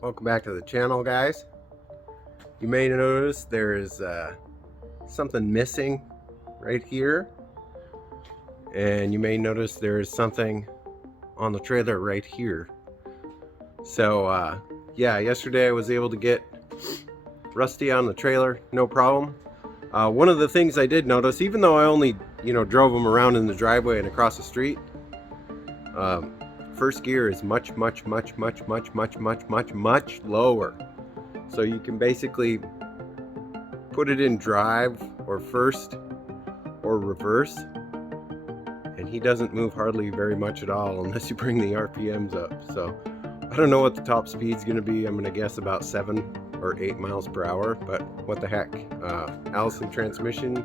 Welcome back to the channel, guys. You may notice there is something missing right here, and you may notice there is something on the trailer right here. So yeah, yesterday I was able to get Rusty on the trailer, no problem. One of the things I did notice, even though I only drove him around in the driveway and across the street, first gear is much lower. So you can basically put it in drive or first or reverse, and he doesn't move hardly very much at all unless you bring the RPMs up. So I don't know what the top speed's going to be. I'm going to guess about 7 or 8 miles per hour, but what the heck. Allison transmission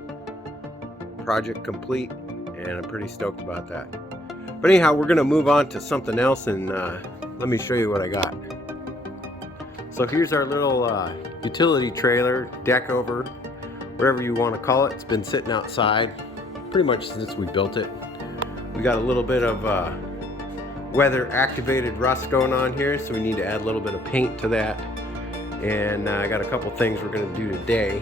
project complete, and I'm pretty stoked about that. But anyhow, we're going to move on to something else, and let me show you what I got. So here's our little utility trailer, deck over, whatever you want to call it. It's been sitting outside pretty much since we built it. We got a little bit of weather activated rust going on here, so we need to add a little bit of paint to that. And I got a couple things we're going to do today.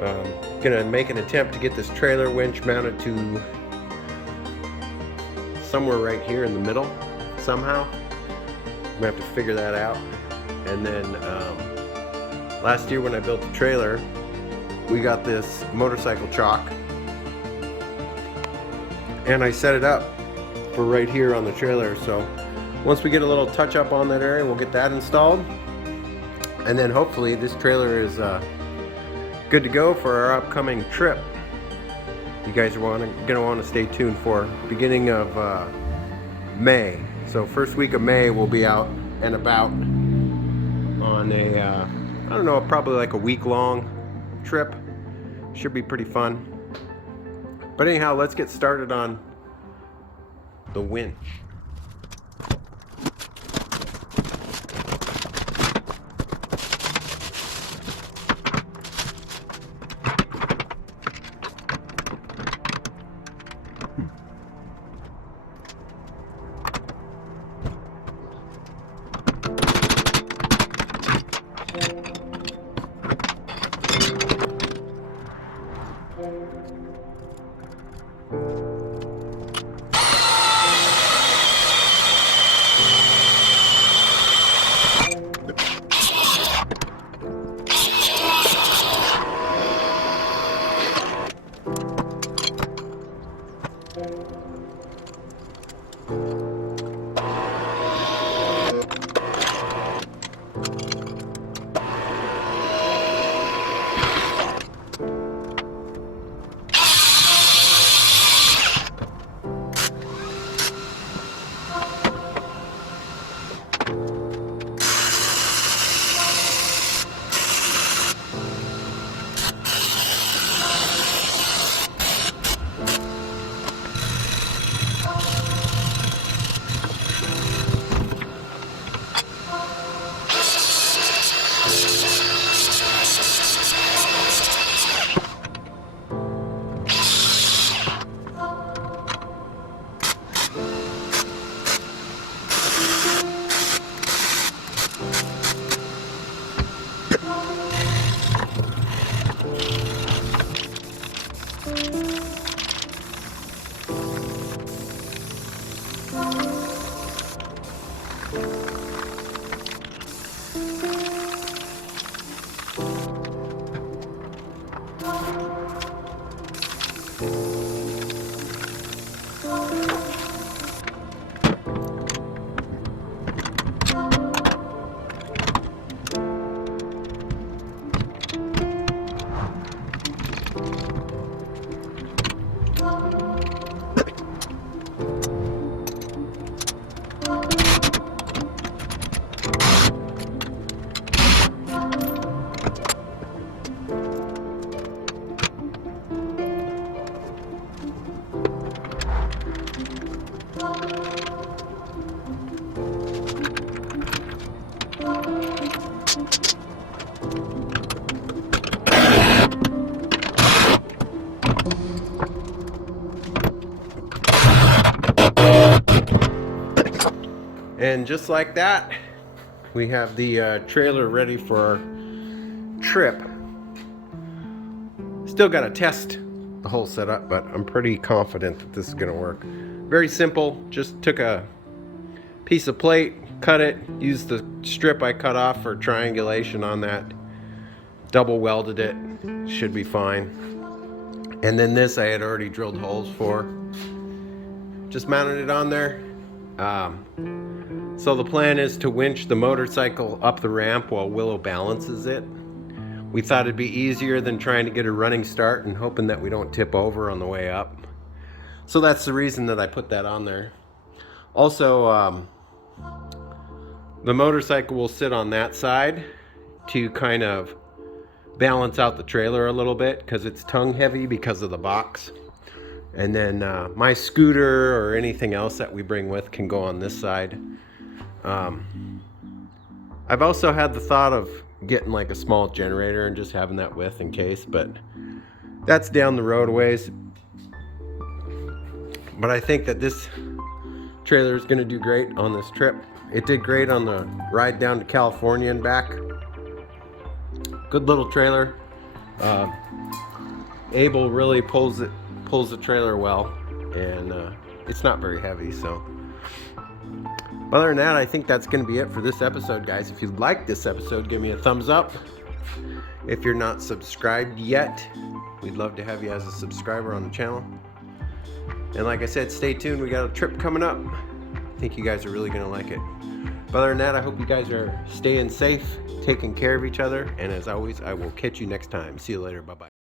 Going to make an attempt to get this trailer winch mounted to somewhere right here in the middle somehow. I'm gonna have to figure that out. And then last year when I built the trailer, we got this motorcycle chalk, and I set it up for right here on the trailer. So once we get a little touch up on that area, we'll get that installed, and then hopefully this trailer is good to go for our upcoming trip. You guys are gonna want to stay tuned for beginning of May. So first week of May we'll be out and about on a I don't know, probably like a week-long trip. Should be pretty fun. But anyhow, let's get started on the winch. And just like that, we have the trailer ready for our trip. Still got to test the whole setup, but I'm pretty confident that this is going to work. Very simple. Just took a piece of plate, cut it, used the strip I cut off for triangulation on that, double welded it, should be fine. And then this I had already drilled holes for. Just mounted it on there. So the plan is to winch the motorcycle up the ramp while Willow balances it. We thought it'd be easier than trying to get a running start and hoping that we don't tip over on the way up. So that's the reason that I put that on there. Also, the motorcycle will sit on that side to kind of balance out the trailer a little bit because it's tongue heavy because of the box. And then my scooter or anything else that we bring with can go on this side. I've also had the thought of getting like a small generator and just having that with in case, but that's down the road a ways. But I think that this trailer is going to do great on this trip. It did great on the ride down to California and back. Good little trailer. Abel really pulls the trailer well, and it's not very heavy. So other than that, I think that's going to be it for this episode, guys. If you liked this episode, give me a thumbs up. If you're not subscribed yet, we'd love to have you as a subscriber on the channel. And like I said, stay tuned. We got a trip coming up. I think you guys are really going to like it. But other than that, I hope you guys are staying safe, taking care of each other. And as always, I will catch you next time. See you later. Bye-bye.